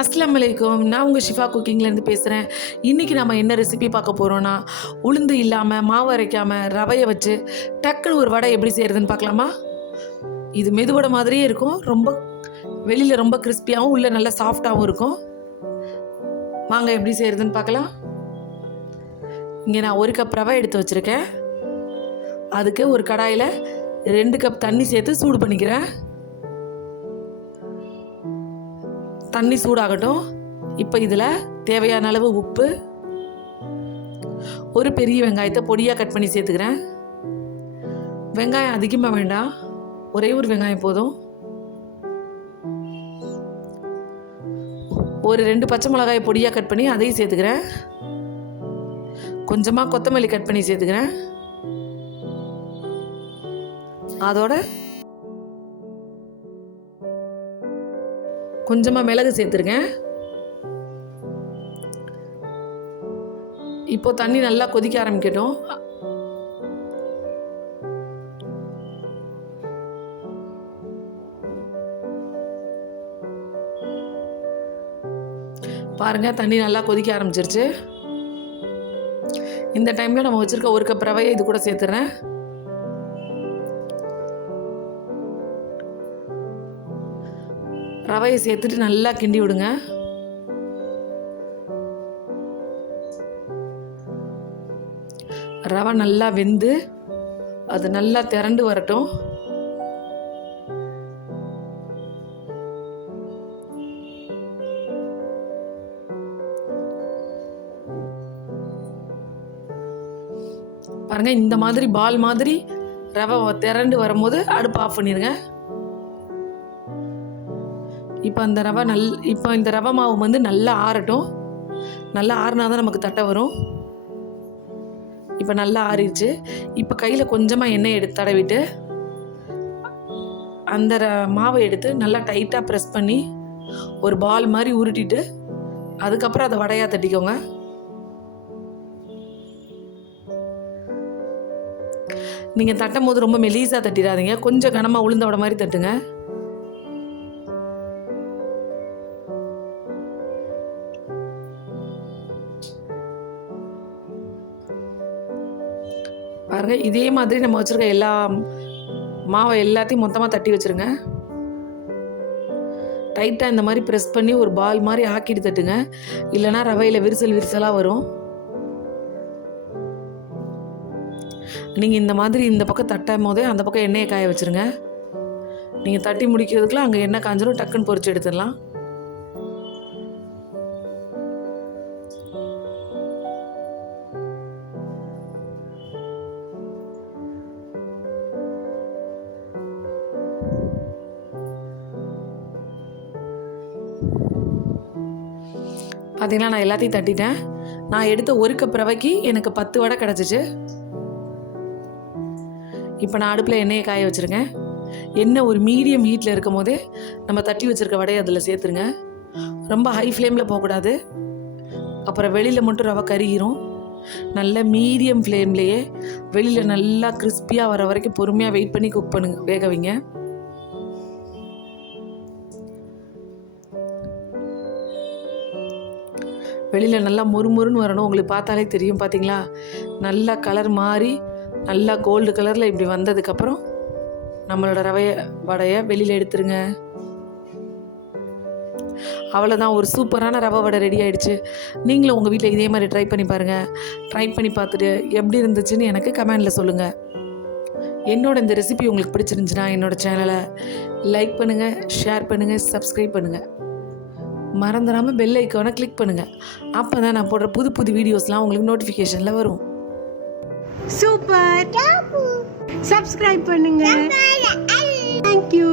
அஸ்ஸலாமு அலைக்கும். நான் உங்கள் ஷிஃபா குக்கிங்லேருந்து பேசுகிறேன். இன்றைக்கி நம்ம என்ன ரெசிபி பார்க்க போகிறோன்னா, உளுந்து இல்லாமல் மாவு அரைக்காமல் ரவையை வச்சு டக்குன்னு ஒரு வடை எப்படி செய்கிறதுன்னு பார்க்கலாமா? இது மெதுவடை மாதிரியே இருக்கும். ரொம்ப வெளியில் ரொம்ப கிறிஸ்பியாகவும் உள்ளே நல்லா சாஃப்டாகவும் இருக்கும். வாங்க எப்படி செய்கிறதுன்னு பார்க்கலாம். இங்கே நான் 1 கப் ரவை எடுத்து வச்சுருக்கேன். அதுக்கு ஒரு கடாயில் 2 கப் தண்ணி சேர்த்து சூடு பண்ணிக்கிறேன். தண்ணி சூடாகட்டும். இப்போ இதில் தேவையான அளவு உப்பு, ஒரு பெரிய வெங்காயத்தை பொடியாக கட் பண்ணி சேர்த்துக்கிறேன். வெங்காயம் அதிகமாக வேண்டாம், ஒரே ஒரு வெங்காயம் போதும். ஒரு 2 பச்சை மிளகாயை பொடியாக கட் பண்ணி அதையும் சேர்த்துக்கிறேன். கொஞ்சமாக கொத்தமல்லி கட் பண்ணி சேர்த்துக்கிறேன். அதோட கொஞ்சமாக மிளகு சேர்த்துருக்கேன். இப்போ தண்ணி நல்லா கொதிக்க ஆரம்பிக்கட்டும். பாருங்க, தண்ணி நல்லா கொதிக்க ஆரம்பிச்சிருச்சு. இந்த டைமில் நம்ம வச்சுருக்க 1 கப் ரவையை இது கூட சேர்த்துறேன். ரவையை சேர்த்துட்டு நல்லா கிண்டி விடுங்க. ரவை நல்லா வெந்து அது நல்லா திரண்டு வரட்டும். பாருங்க, இந்த மாதிரி பால் மாதிரி ரவை திரண்டு வரும்போது அடுப்பு ஆஃப் பண்ணிடுங்க. இப்போ இந்த ரவை மாவு வந்து நல்லா ஆறட்டும். நல்லா ஆறினா தான் நமக்கு தட்டை வரும். இப்போ நல்லா ஆறிடுச்சு. இப்போ கையில் கொஞ்சமாக எண்ணெய் எடுத்து தடவிட்டு அந்த மாவை எடுத்து நல்லா டைட்டாக ப்ரெஸ் பண்ணி ஒரு பால் மாதிரி உருட்டிட்டு அதுக்கப்புறம் அதை வடையாக தட்டிக்கோங்க. நீங்கள் தட்டும் போது ரொம்ப மெலிசாக தட்டிடாதீங்க, கொஞ்சம் கனமாக உளுந்த வடை மாதிரி தட்டுங்க. பாருங்க, இதே மாதிரி நம்ம வச்சுருக்க எல்லா மாவை எல்லாத்தையும் மொத்தமாக தட்டி வச்சுருங்க. டைட்டாக இந்த மாதிரி ப்ரெஸ் பண்ணி ஒரு பால் மாதிரி ஆக்கிட்டு தட்டுங்க, இல்லைனா ரவையில் விரிசலாக வரும். நீங்கள் இந்த மாதிரி இந்த பக்கம் தட்டும் போதே அந்த பக்கம் எண்ணெயை காய வச்சுருங்க. நீங்கள் தட்டி முடிக்கிறதுக்குள்ள அங்கே எண்ணெய் காஞ்சிரும், டக்குன்னு பொரிச்சு எடுத்துடலாம். பார்த்தீங்களா, நான் எல்லாத்தையும் தட்டிட்டேன். நான் எடுத்த 1 கப் ரவைக்கு எனக்கு 10 வடை கிடச்சிச்சு. இப்போ நான் அடுப்பில் எண்ணெயை காய வச்சுருக்கேன். எண்ணெய் ஒரு மீடியம் ஹீட்டில் இருக்கும் போதே நம்ம தட்டி வச்சுருக்க வடையை அதில் சேர்த்துருங்க. ரொம்ப ஹை ஃப்ளேமில் போகக்கூடாது, அப்புறம் வெளியில் மட்டும் ரவை கருகிரும். நல்ல மீடியம் ஃப்ளேம்லேயே வெளியில் நல்லா கிறிஸ்பியாக வர வரைக்கும் பொறுமையாக வெயிட் பண்ணி குக் பண்ணுங்க, வேக வைங்க. வெளியில் நல்லா மொறுமொறுன்னு வரணும். உங்களுக்கு பார்த்தாலே தெரியும். பார்த்தீங்களா, நல்லா கலர் மாறி நல்லா கோல்டு கலரில் இப்படி வந்ததுக்கப்புறம் நம்மளோட வடையை வெளியில் எடுத்துருங்க. அவ்வளோதான், ஒரு சூப்பரான ரவை வடை ரெடி ஆகிடுச்சு. நீங்களும் உங்கள் வீட்டில் இதே மாதிரி ட்ரை பண்ணி பாருங்கள். ட்ரை பண்ணி பார்த்துட்டு எப்படி இருந்துச்சுன்னு எனக்கு கமெண்டில் சொல்லுங்கள். என்னோட இந்த ரெசிபி உங்களுக்கு பிடிச்சிருந்துச்சுன்னா என்னோடய சேனலை லைக் பண்ணுங்கள், ஷேர் பண்ணுங்கள், சப்ஸ்கிரைப் பண்ணுங்கள். மறந்துடாமல் பெல் ஐக்கானை கிளிக் பண்ணுங்கள். அப்போ தான் நான் போடுற புது வீடியோஸ்லாம் உங்களுக்கு நோட்டிஃபிகேஷனில் வரும். சூப்பர், சப்ஸ்கிரைப் பண்ணுங்க. தேங்க்யூ.